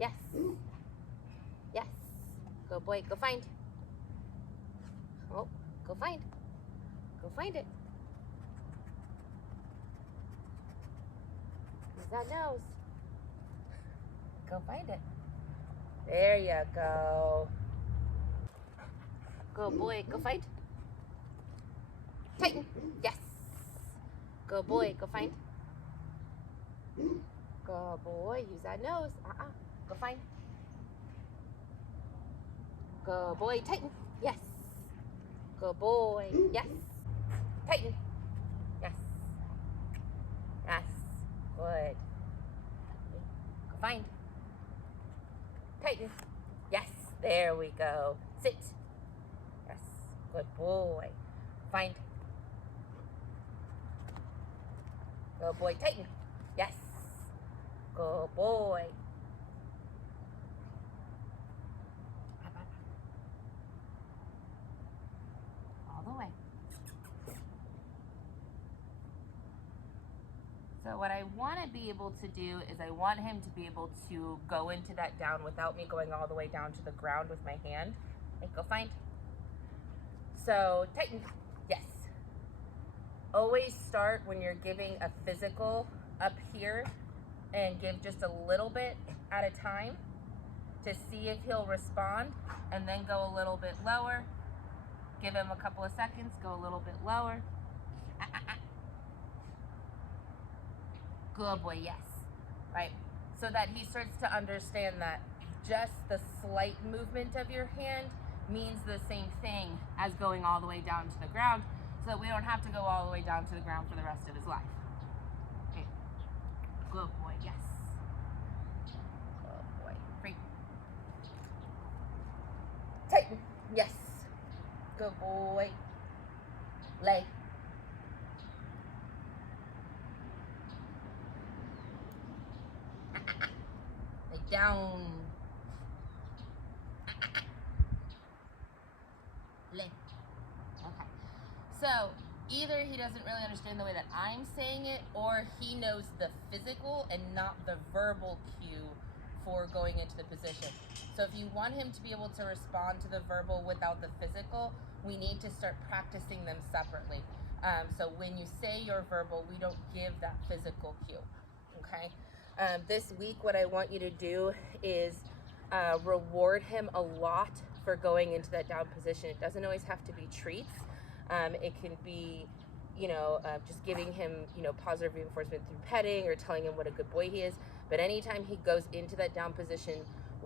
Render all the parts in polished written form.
Yes. Yes. Good boy. Go find. Oh, go find. Go find it. Use that nose. Go find it. There you go. Good boy. Go find. Tighten. Yes. Good boy. Go find. Good boy. Use that nose. Go find. Good boy. Tighten. Yes. Good boy. Yes. Tighten. Yes. Yes. Good. Go find. Tighten. Yes. There we go. Sit. Yes. Good boy. Find. Good boy. Tighten. Yes. Good boy. All the way. So what I want to be able to do is I want him to be able to go into that down without me going all the way down to the ground with my hand. Okay, go find. So tighten. Yes. Always start when you're giving a physical up here and give just a little bit at a time to see if he'll respond, and then go a little bit lower. Give him a couple of seconds, go a little bit lower. Good boy, yes. Right? So that he starts to understand that just the slight movement of your hand means the same thing as going all the way down to the ground, so that we don't have to go all the way down to the ground for the rest of his life. Okay. Good boy, yes. Good boy. Free. Tighten. Yes. Good boy. Lay. Lay down. Lay. Okay. So either he doesn't really understand the way that I'm saying it, or he knows the physical and not the verbal cue for going into the position. So if you want him to be able to respond to the verbal without the physical, we need to start practicing them separately. So when you say your verbal, we don't give that physical cue. Okay. This week, what I want you to do is reward him a lot for going into that down position. It doesn't always have to be treats. It can be, just giving him, positive reinforcement through petting or telling him what a good boy he is. But anytime he goes into that down position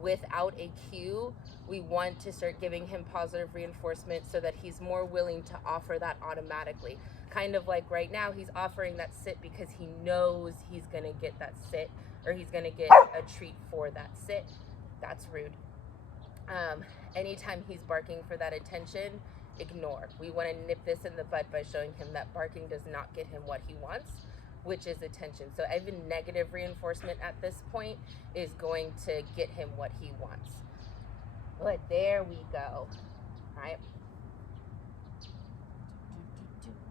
without a cue, we want to start giving him positive reinforcement so that he's more willing to offer that automatically. Kind of like right now, he's offering that sit because he knows he's going to get that sit, or he's going to get a treat for that sit. That's rude. Anytime he's barking for that attention, ignore. We want to nip this in the bud by showing him that barking does not get him what he wants, which is attention. So even negative reinforcement at this point is going to get him what he wants. Good, there we go. All right.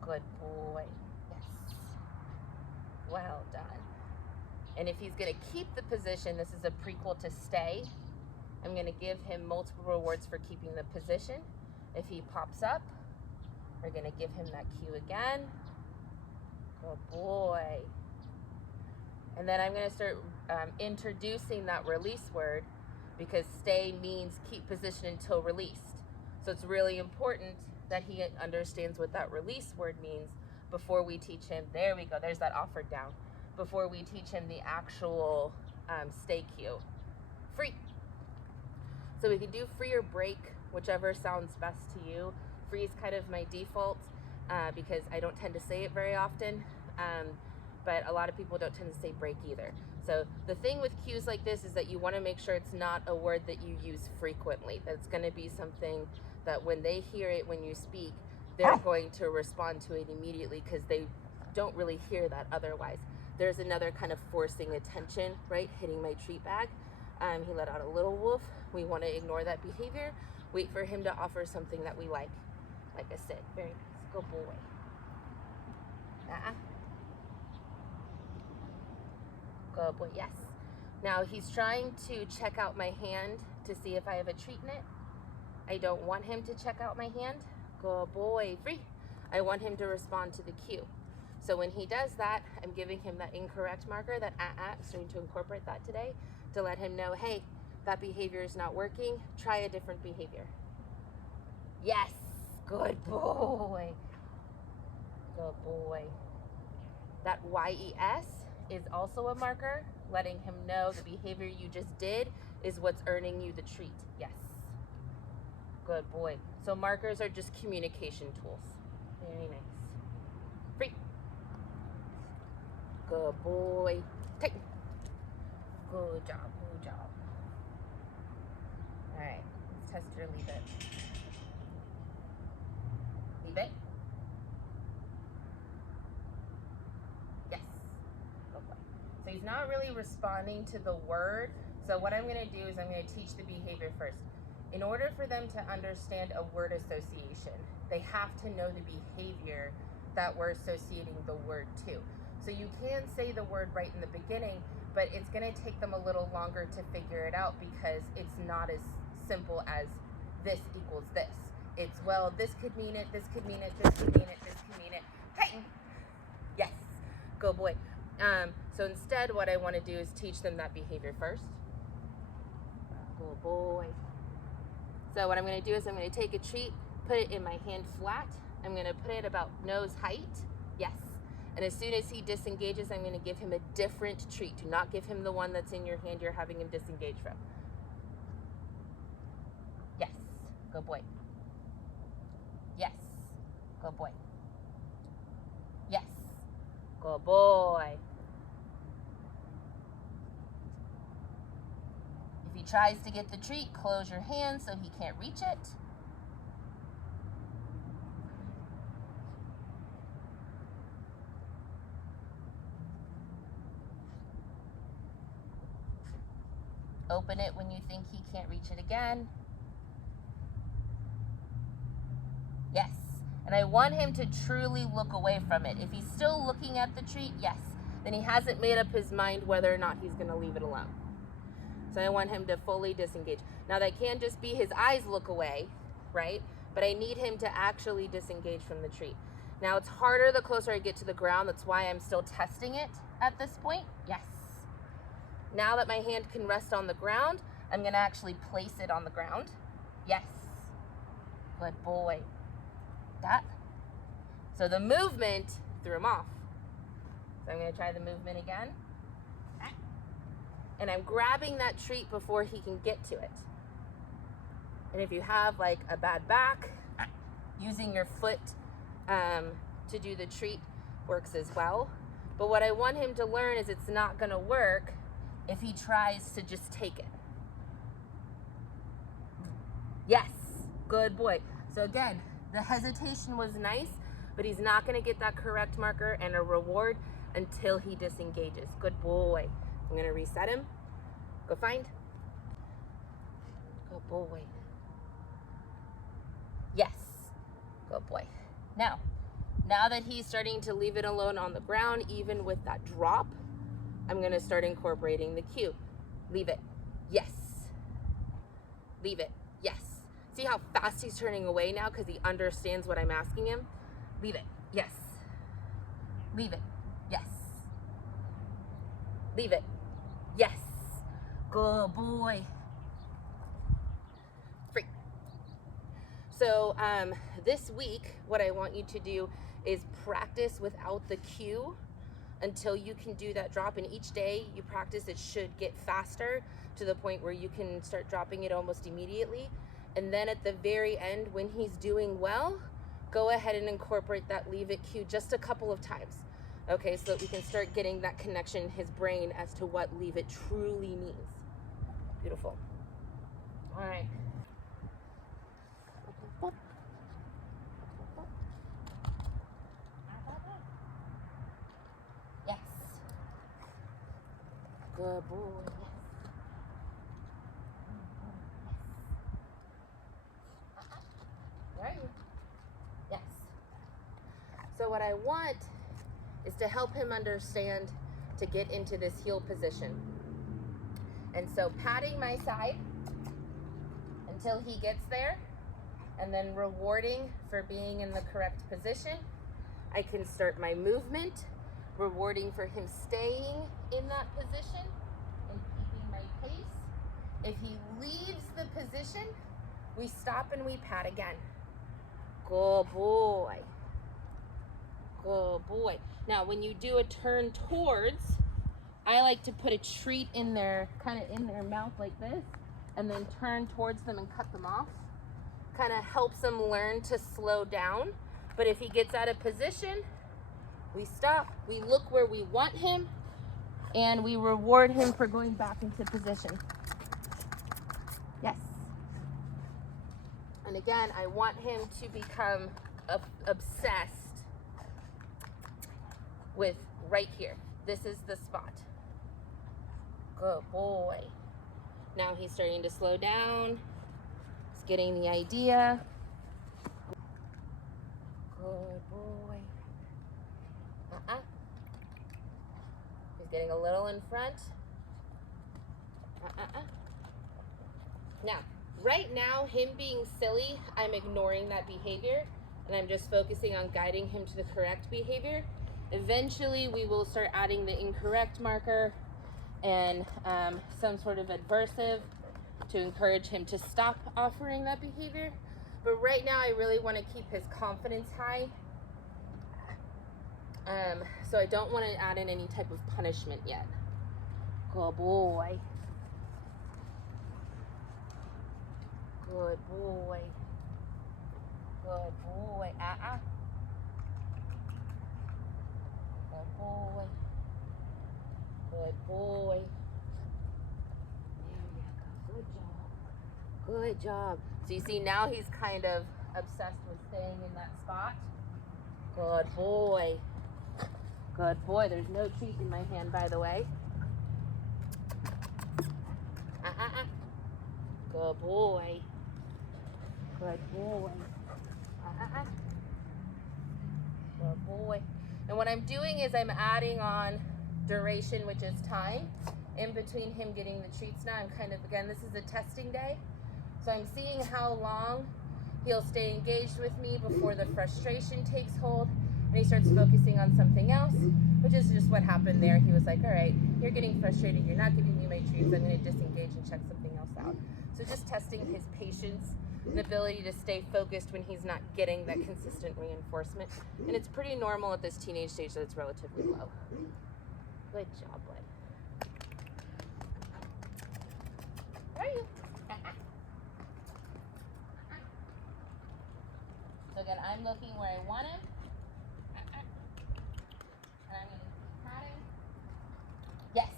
Good boy. Yes. Well done. And if he's going to keep the position, this is a prequel to stay. I'm going to give him multiple rewards for keeping the position. If he pops up, we're going to give him that cue again. Good boy. And then I'm going to start introducing that release word, because stay means keep position until released. So it's really important that he understands what that release word means before we teach him. There we go. There's that offered down. Before we teach him the actual stay cue. Free. So we can do free or break, whichever sounds best to you. Free is kind of my default because I don't tend to say it very often. But a lot of people don't tend to say break either. So the thing with cues like this is that you want to make sure it's not a word that you use frequently. That's going to be something that when they hear it when you speak, they're going to respond to it immediately because they don't really hear that otherwise. There's another kind of forcing attention, right? Hitting my treat bag. He let out a little woof. We want to ignore that behavior. Wait for him to offer something that we like a sit. Very nice. Good boy. Good boy. Yes. Now he's trying to check out my hand to see if I have a treat in it. I don't want him to check out my hand. Good boy, free. I want him to respond to the cue. So when he does that, I'm giving him that incorrect marker, that I'm starting to incorporate that today to let him know, hey, that behavior is not working. Try a different behavior. Yes, good boy. Good boy. That YES is also a marker, letting him know the behavior you just did is what's earning you the treat. Yes. Good boy. So markers are just communication tools. Very nice. Free. Good boy. Tighten. Good job. Good job. All right. Let's test your leave it. Leave it. Yes. Good boy. So he's not really responding to the word. So what I'm going to do is I'm going to teach the behavior first. In order for them to understand a word association, they have to know the behavior that we're associating the word to. So you can say the word right in the beginning, but it's going to take them a little longer to figure it out because it's not as simple as this equals this. It's, well, this could mean it, this could mean it, this could mean it, this could mean it. Tighten. Yes. Good boy. So instead, what I want to do is teach them that behavior first. Good boy. So what I'm going to do is I'm going to take a treat, put it in my hand flat. I'm going to put it about nose height. Yes. And as soon as he disengages, I'm going to give him a different treat. Do not give him the one that's in your hand you're having him disengage from. Yes. Good boy. Yes. Good boy. Yes. Good boy. If he tries to get the treat, close your hand so he can't reach it. Open it when you think he can't reach it again. Yes. And I want him to truly look away from it. If he's still looking at the treat, yes. Then he hasn't made up his mind whether or not he's going to leave it alone. So I want him to fully disengage. Now that can just be his eyes look away, right? But I need him to actually disengage from the treat. Now it's harder the closer I get to the ground. That's why I'm still testing it at this point. Yes. Now that my hand can rest on the ground, I'm going to actually place it on the ground. Yes. Good boy. That. So the movement threw him off. So I'm going to try the movement again. And I'm grabbing that treat before he can get to it. And if you have like a bad back, using your foot to do the treat works as well. But what I want him to learn is it's not going to work if he tries to just take it. Yes, good boy. So again, the hesitation was nice, but he's not going to get that correct marker and a reward until he disengages. Good boy. I'm going to reset him. Go find. Good boy. Yes. Good boy. Now that he's starting to leave it alone on the ground, even with that drop, I'm going to start incorporating the cue. Leave it. Yes. Leave it. Yes. See how fast he's turning away now because he understands what I'm asking him? Leave it. Yes. Leave it. Yes. Leave it. Yes. Good boy. Free. So this week, what I want you to do is practice without the cue until you can do that drop. And each day you practice, it should get faster to the point where you can start dropping it almost immediately. And then at the very end, when he's doing well, go ahead and incorporate that leave it cue just a couple of times. Okay, so that we can start getting that connection in his brain as to what leave it truly means. Beautiful. All right. Yes. Good boy. Yes. Where are you? Yes. So what I want is to help him understand to get into this heel position. And so patting my side until he gets there, and then rewarding for being in the correct position. I can start my movement, rewarding for him staying in that position and keeping my pace. If he leaves the position, we stop and we pat again. Good boy. Good boy. Now, when you do a turn towards, I like to put a treat in their, kind of in their mouth like this, and then turn towards them and cut them off. Kind of helps them learn to slow down. But if he gets out of position, we stop, we look where we want him, and we reward him for going back into position. Yes. And again, I want him to become obsessed with right here. This is the spot. Good boy. Now he's starting to slow down. He's getting the idea. Good boy. He's getting a little in front. Now, right now, him being silly, I'm ignoring that behavior, and I'm just focusing on guiding him to the correct behavior. Eventually, we will start adding the incorrect marker and some sort of adversive to encourage him to stop offering that behavior. But right now, I really want to keep his confidence high. So I don't want to add in any type of punishment yet. Good boy. Good boy. Good boy. Good boy. Good boy. There you go. Good job. Good job. So you see now he's kind of obsessed with staying in that spot. Good boy. Good boy. There's no treat in my hand, by the way. Good boy. Good boy. Good boy. And what I'm doing is I'm adding on duration, which is time, in between him getting the treats now. I'm kind of, again, this is a testing day. So I'm seeing how long he'll stay engaged with me before the frustration takes hold and he starts focusing on something else, which is just what happened there. He was like, all right, you're getting frustrated. You're not giving me my treats. I'm going to disengage and check something else out. So just testing his patience and ability to stay focused when he's not getting that consistent reinforcement. And it's pretty normal at this teenage stage that it's relatively low. Good job, bud. Where are you? So again, I'm looking where I want him. And I'm going to keep patting. Yes,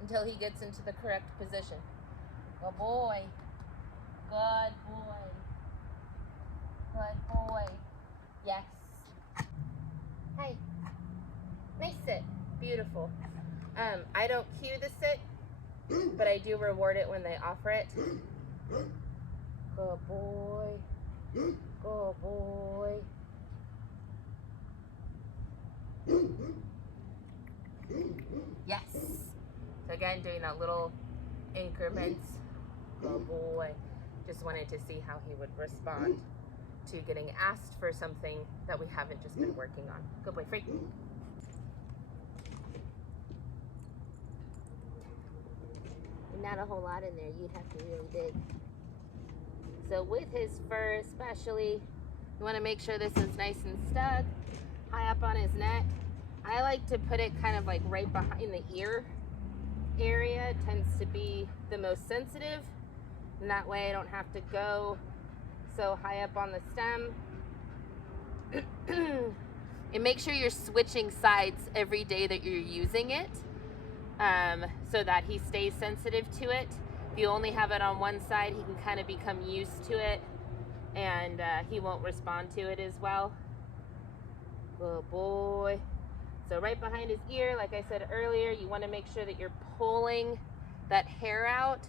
until he gets into the correct position. Good boy. Good boy. Good boy. Yes. Hey. Nice sit. Beautiful. I don't cue the sit, but I do reward it when they offer it. Good boy. Good boy. Yes. So again, doing that little increments. Good boy. Just wanted to see how he would respond to getting asked for something that we haven't just been working on. Good boy, free. Not a whole lot in there. You'd have to really dig. So with his fur especially, you want to make sure this is nice and snug, high up on his neck. I like to put it kind of like right behind the ear area. It tends to be the most sensitive, and that way I don't have to go so high up on the stem. And make sure you're switching sides every day that you're using it, so that he stays sensitive to it. If you only have it on one side, he can kind of become used to it, and he won't respond to it as well. Good boy. So right behind his ear, like I said earlier, you want to make sure that you're pulling that hair out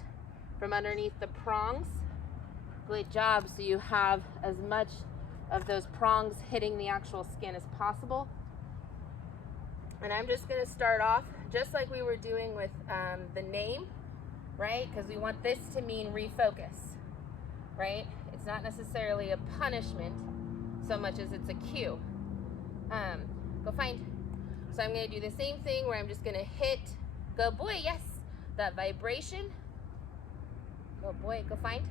from underneath the prongs. Good job. So you have as much of those prongs hitting the actual skin as possible. And I'm just going to start off just like we were doing with the name. right? Because we want this to mean refocus, right? It's not necessarily a punishment so much as it's a cue. Go find. So I'm going to do the same thing where I'm just going to hit, go boy, yes, that vibration. Go boy, go find.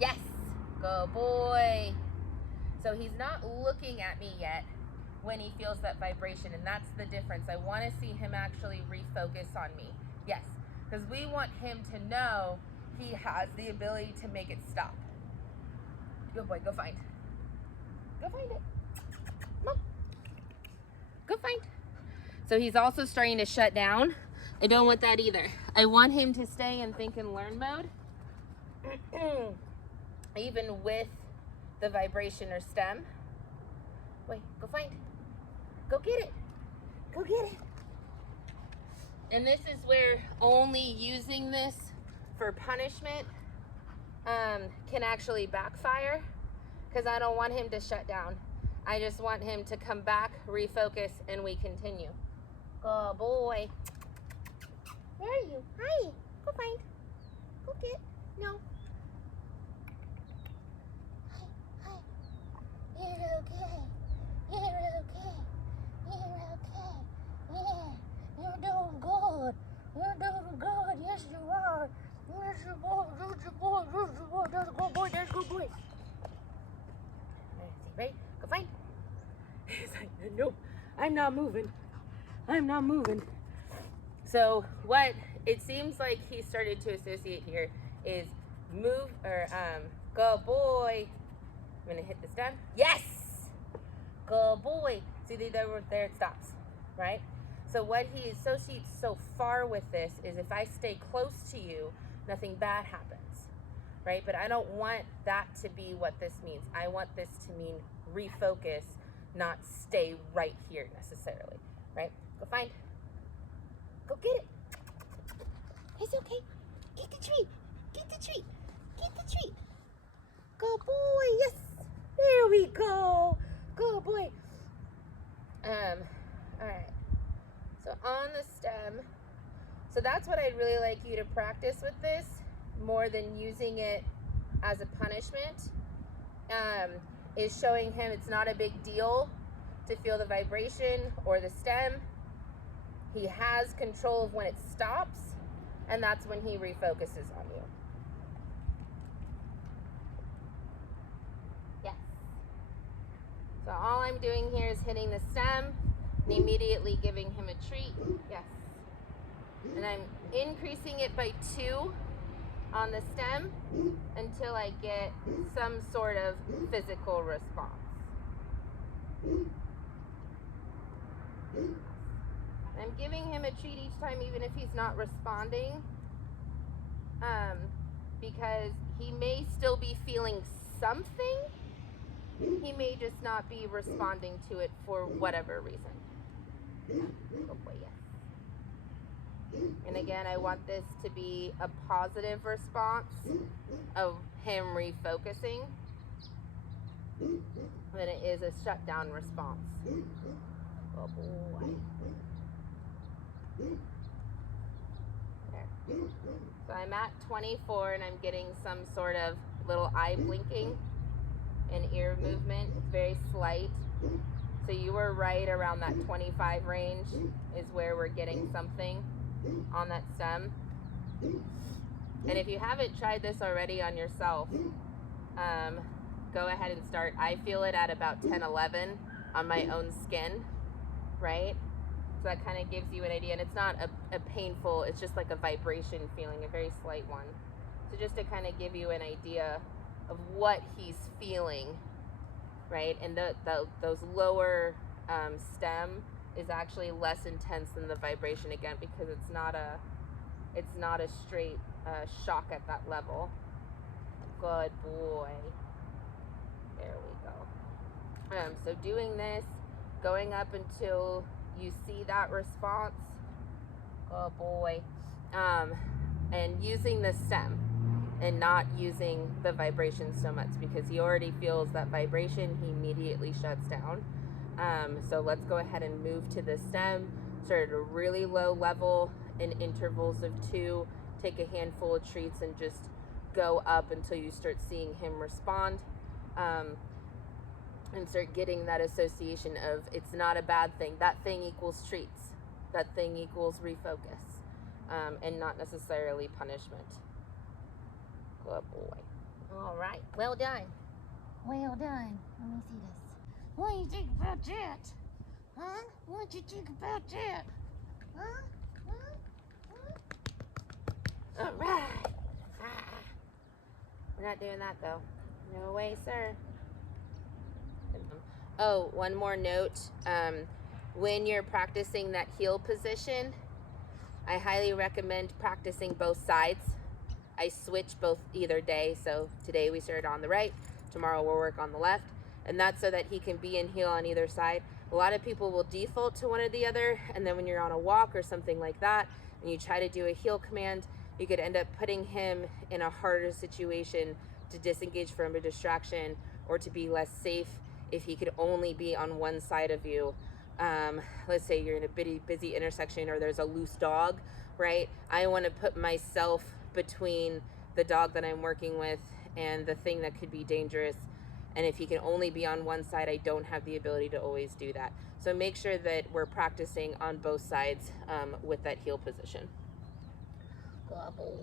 Yes, go boy. So he's not looking at me yet when he feels that vibration, and that's the difference. I want to see him actually refocus on me. Yes, because we want him to know he has the ability to make it stop. Good boy, go find. Go find it. Come on. Go find. So he's also starting to shut down. I don't want that either. I want him to stay in think and learn mode. Even with the vibration or stem. Wait, go find. Go get it. Go get it. And this is where only using this for punishment can actually backfire, because I don't want him to shut down. I just want him to come back, refocus, and we continue. Good boy. Where are you? Hi. Go find. Go get. No. Hi. You're okay. You're okay. You're okay. Yeah. You're doing good. You're doing good. Yes, you are. Yes, you are. Yes, you are. Yes, you are. That's a good boy. That's a good boy. Right? Go find. He's like, no, I'm not moving. I'm not moving. So what it seems like he started to associate here is move or go boy. I'm gonna hit this down. Yes. Go boy. See, there it stops, right? So what he associates so far with this is if I stay close to you, nothing bad happens, right? But I don't want that to be what this means. I want this to mean refocus, not stay right here necessarily, right? Go find. Go get it. It's okay. Get the treat. Get the treat. Get the treat. Go boy. Yes. There we go. Go boy. All right. So on the stem, so that's what I'd really like you to practice with this more than using it as a punishment, is showing him it's not a big deal to feel the vibration or the stem. He has control of when it stops, and that's when he refocuses on you. Yes. So all I'm doing here is hitting the stem and immediately giving him a treat. Yes. And I'm increasing it by 2 on the stem until I get some sort of physical response. I'm giving him a treat each time, even if he's not responding, because he may still be feeling something. He may just not be responding to it for whatever reason. Oh boy, yes. And again, I want this to be a positive response of him refocusing than it is a shutdown response. Oh boy. There. So I'm at 24 and I'm getting some sort of little eye blinking and ear movement. It's very slight. So you were right around that 25 range is where we're getting something on that stem. And if you haven't tried this already on yourself, go ahead and start. I feel it at about 10, 11 on my own skin, right? So that kind of gives you an idea. And it's not a painful, it's just like a vibration feeling, a very slight one. So just to kind of give you an idea of what he's feeling, right? And those lower stem is actually less intense than the vibration, again, because it's not a straight shock at that level. Good boy. There we go. So doing this, going up until you see that response. Good boy. And using the stem and not using the vibration so much, because he already feels that vibration, he immediately shuts down. So let's go ahead and move to the stem. Start at a really low level in intervals of 2. Take a handful of treats and just go up until you start seeing him respond. And start getting that association of it's not a bad thing. That thing equals treats. That thing equals refocus, and not necessarily punishment. Good boy. All right. Well done. Well done. Let me see this. What do you think about that? Huh? What do you think about that? Huh? All right. We're not doing that though. No way, sir. Oh, one more note. When you're practicing that heel position, I highly recommend practicing both sides. I switch both either day. So today we started on the right, tomorrow we'll work on the left. And that's so that he can be in heel on either side. A lot of people will default to one or the other. And then when you're on a walk or something like that, and you try to do a heel command, you could end up putting him in a harder situation to disengage from a distraction or to be less safe if he could only be on one side of you. Let's say you're in a busy intersection or there's a loose dog, right? I want to put myself between the dog that I'm working with and the thing that could be dangerous. And if he can only be on one side, I don't have the ability to always do that. So make sure that we're practicing on both sides with that heel position. Gobble.